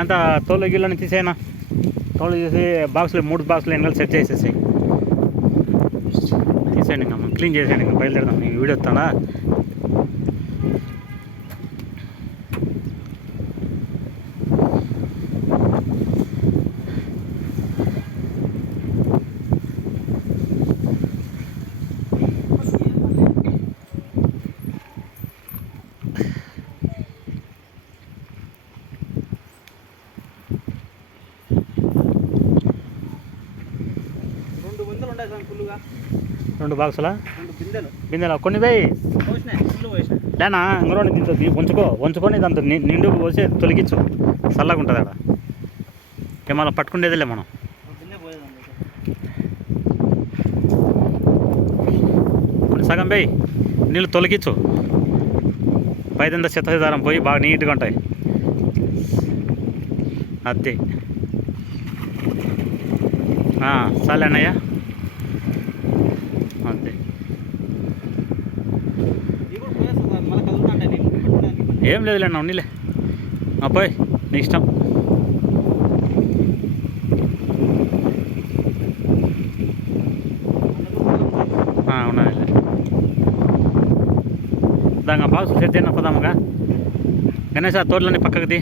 అంతా తోలు గిళ్ళని తీసేనా, తోలు తీసి బాక్సులు 3 బాక్సులు ఎంగలు సెట్ చేసేసి తీసేయండి. ఇంకా క్లీన్ చేసేయండి. ఇంకా బయలుదేరదాం. నేను వీడియో వస్తాడా. రెండు బాక్సులా, బిందెలు కొన్ని వేయి లేనా. ఇంకోటి దీంతో ఉంచుకొని దాంతో నిండు పోసి తొలగించు. చల్లగా ఉంటుంది అక్కడ. ఏమన్నా పట్టుకునేదిలే మనం. కొన్ని సగం వేయి, నీళ్ళు తొలగించు. పైదంతా చెత్తదారం పోయి బాగా నీట్గా ఉంటాయి. అదే చాలే అన్నయ్య. అంతే, ఏం లేదులే అన్న, ఉన్నీలే పోయి నీ ఇష్టం. ఉన్నది దాకా బాక్స్ సెట్ చేయను పోదాముగా. గణేష్ తోటలన్నీ పక్కకి